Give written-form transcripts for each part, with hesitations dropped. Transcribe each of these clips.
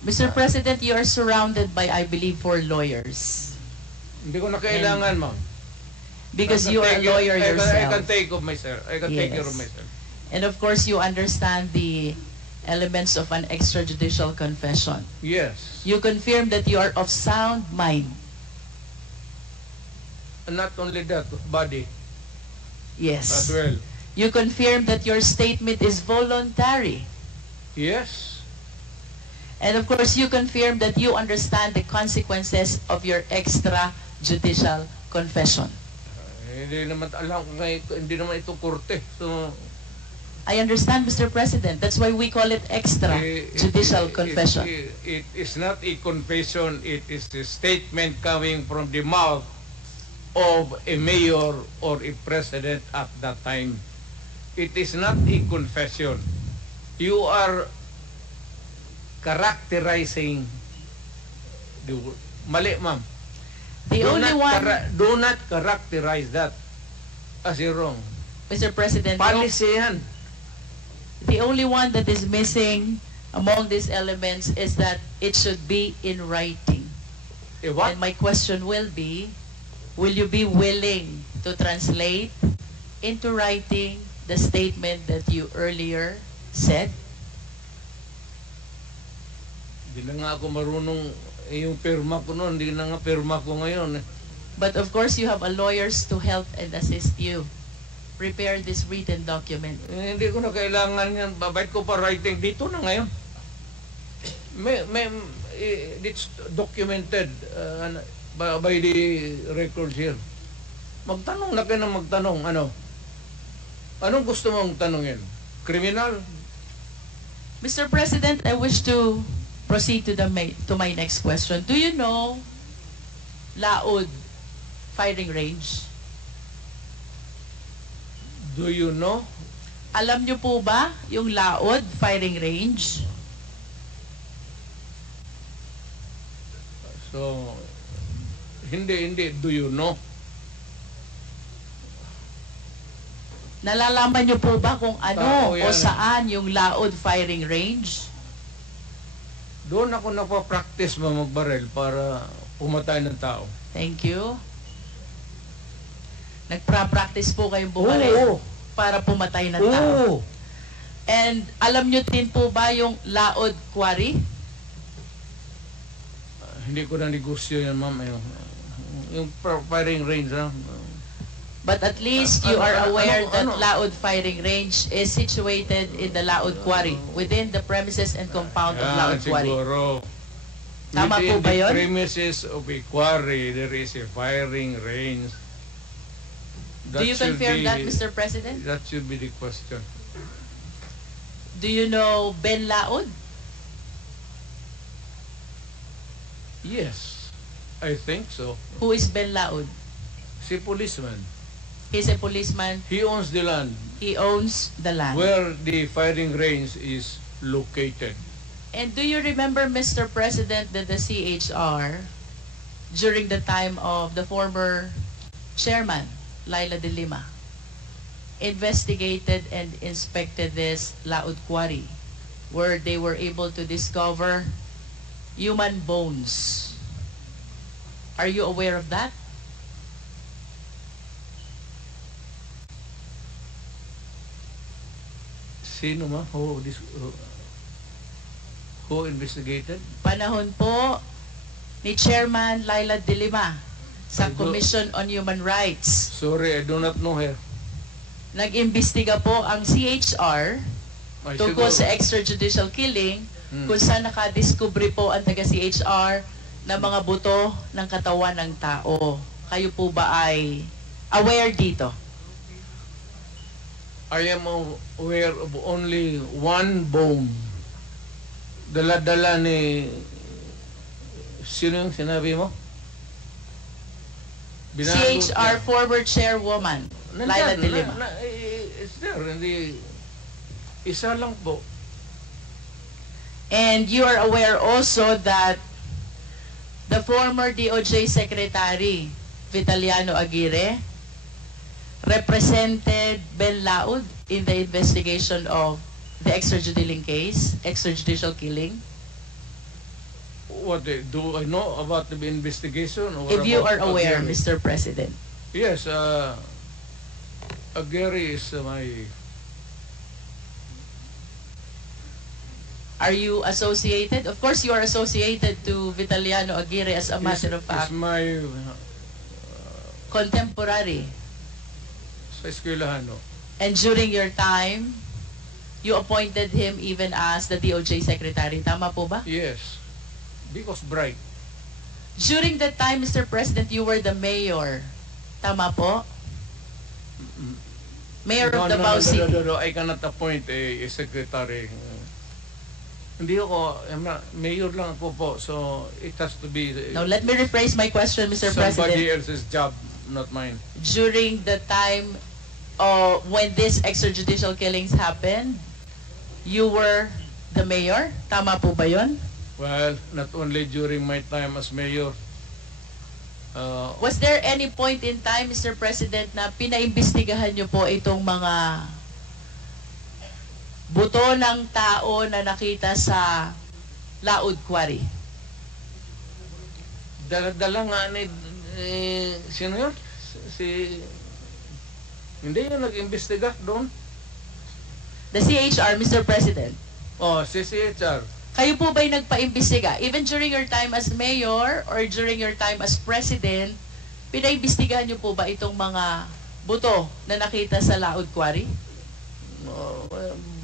Mr. President, you are surrounded by, I believe, 4 lawyers. Hindi ko na kailangan, ma'am. Because you are a lawyer I yourself. can take of myself. I can take care of Yes. myself. And of course, you understand the elements of an extrajudicial confession. Yes. You confirm that you are of sound mind. And not only that, body Yes. as well. You confirm that your statement is voluntary. Yes. And of course, you confirm that you understand the consequences of your extrajudicial confession. Hindi naman alam ko hindi naman ito korte. So I understand, Mr. President. That's why we call it extrajudicial confession. It is not a confession. It is a statement coming from the mouth of a mayor or a president at that time. It is not a confession. You are characterizing the mali, ma'am. Do not characterize that as a wrong. Mr. President, Policy yan. the only one that is missing among these elements is that it should be in writing. What? And my question will be, will you be willing to translate into writing the statement that you earlier said? Hindi na nga ako marunong yung pirma ko noon. Hindi na nga pirma ko ngayon. But of course, you have a lawyers to help and assist you prepare this written document. Hindi ko na kailangan yan. Babait ko pa writing dito na ngayon. It's documented by the records here. Magtanong na kayo ng magtanong. Anong gusto mong tanongin? Criminal? Mr. President, I wish to proceed to my next question. Do you know Laod firing range? Do you know? Alam niyo po ba yung Laod firing range? So, hindi. Do you know? Nalalaman niyo po ba kung ano o yan. saan yung Laod firing range? Doon ako nagpa-practice magbarel para pumatay ng tao. Thank you. Nagpa-practice po kayong bumaril para pumatay ng tao. And alam niyo din po ba yung Laod Quarry? Hindi ko na negosyo yan, ma'am. Yung firing range, But at least you are aware that Laod firing range is situated in the Laod Quarry, within the premises and compound of Laod Quarry. Siguro. Tama po ba yun? Within the premises of a quarry, there is a firing range. Do you confirm that, Mr. President? That should be the question. Do you know Ben Laod? Yes, I think so. Who is Ben Laod? Si policeman. He's a policeman. He owns the land He owns the land. where the firing range is located. And do you remember, Mr. President, that the CHR, during the time of the former chairman, Laila de Lima, investigated and inspected this Laod Quarry, where they were able to discover human bones. Are you aware of that? Sino ma? Who investigated? Panahon po ni Chairman Laila de Lima sa Commission on Human Rights. Sorry, I do not know her. Nag-imbestiga po ang CHR tungkol sa extrajudicial killing kung saan nakadiskubre po ang taga-CHR na mga buto ng katawan ng tao. Kayo po ba ay aware dito? I am aware of only one bone. Dala-dala ni... Sino yung sinabi mo? CHR former chairwoman, Laila de Lima. It's there. Hindi, isa lang po. And you are aware also that the former DOJ Secretary, Vitaliano Aguirre, represented Ben Laod in the investigation of the extrajudicial killing. What do I know about the investigation? Or If you about are aware, Aguirre? Mr. President. Yes, Aguirre is my... Are you associated? Of course, you are associated to Vitaliano Aguirre as a matter of fact. Is my Contemporary. sa eskwelahan, no? And during your time, you appointed him even as the DOJ Secretary. Tama po ba? Yes, because bright. During that time, Mr. President, you were the mayor. Tama po? Mayor of Davao City. No, I cannot appoint a secretary. Hindi ako, mayor lang ako po, so it has to be Now, let me rephrase my question, Mr. somebody President. else's job, not mine. During the time when these extrajudicial killings happened, you were the mayor? Tama po ba yun? Well, not only during my time as mayor. Was there any point in time, Mr. President, na pinaimbestigahan niyo po itong mga buto ng tao na nakita sa Laod Quarry? Dala nga ni... sino yun? Hindi yun nag-imbestiga doon. The CHR, Mr. President. Oh, si CHR. Kayo po ba'y nagpa-imbestiga? Even during your time as mayor or during your time as president, pinaimbestigahan niyo po ba itong mga buto na nakita sa Laod Quarry?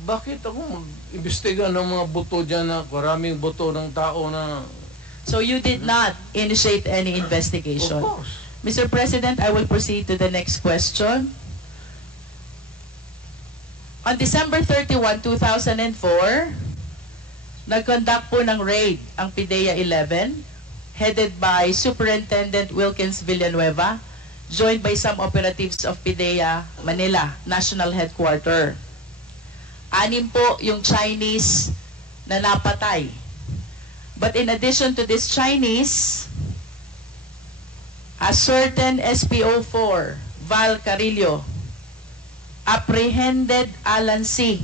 Bakit ako mag-imbestiga ng mga buto dyan na maraming buto ng tao na... So you did not initiate any investigation? Of course. Mr. President, I will proceed to the next question. On December 31, 2004, nag-conduct po ng raid ang PIDEA 11, headed by Superintendent Wilkins Villanueva, joined by some operatives of PIDEA Manila, National Headquarters. 6 po yung Chinese na napatay. But in addition to this Chinese, a certain SPO4, Val Carillo, apprehended Alan C.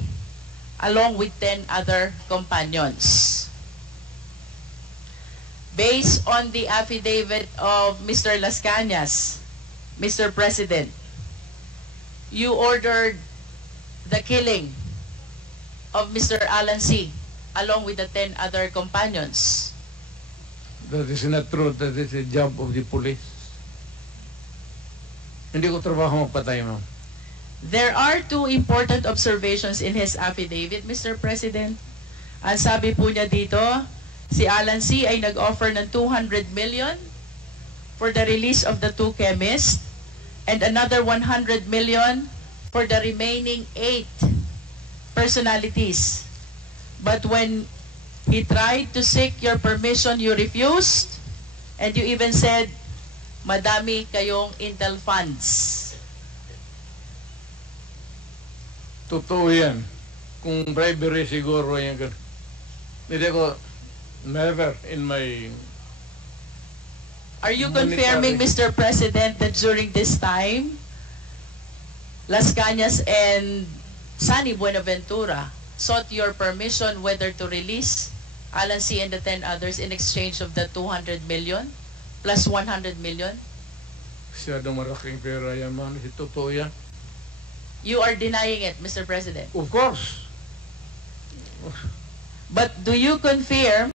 along with 10 other companions. Based on the affidavit of Mr. Las Cañas, Mr. President, you ordered the killing of Mr. Alan C. along with the 10 other companions. That is not true. That is a job of the police. Hindi ko trabaho magpatay, ma'am. There are 2 important observations in his affidavit, Mr. President. Ang sabi po niya dito, si Alan C. ay nag-offer ng 200 million for the release of the 2 chemists and another 100 million for the remaining 8 personalities. But when he tried to seek your permission, you refused, and you even said, madami kayong intel funds. Totoo yan. Kung bribery siguro yan. Hindi ko, never in my... Are you confirming, Mr. President, that during this time, Las Cañas and Sunny Buenaventura sought your permission whether to release Alan C. and the 10 others in exchange of the 200 million plus 100 million? Masyadong malaking pera yan, man. Totoo yan. You are denying it, Mr. President. Of course. But do you confirm